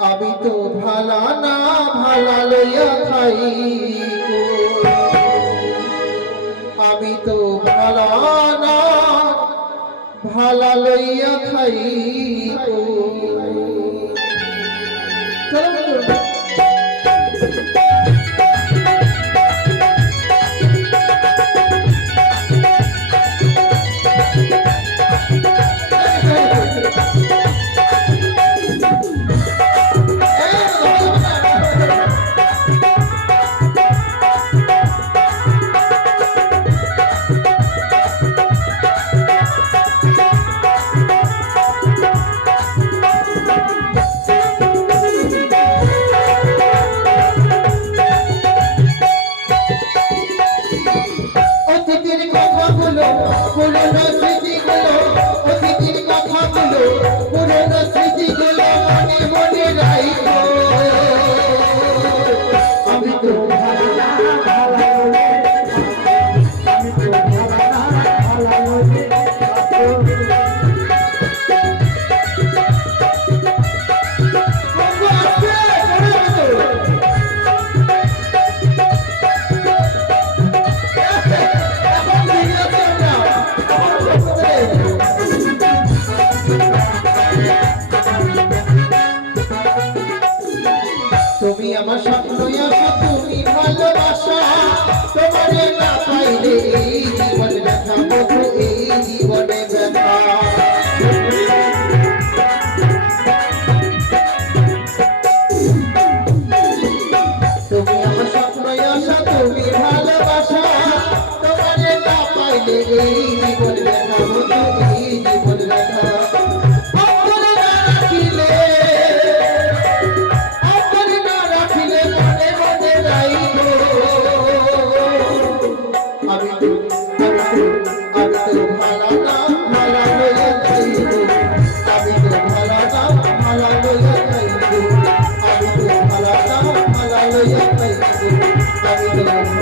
আমি তো ভালা না ভালা লইয়া খাই আমি তো ভালা না ভালা লইয়া খাই চলো অতীতের কথাগুলো পুরনো স্মৃতিগুলো অতীতের কথাগুলো পুরনো স্মৃতিগুলো মনে মনে রাখো আমি তো তুমি আমার স্বপ্ন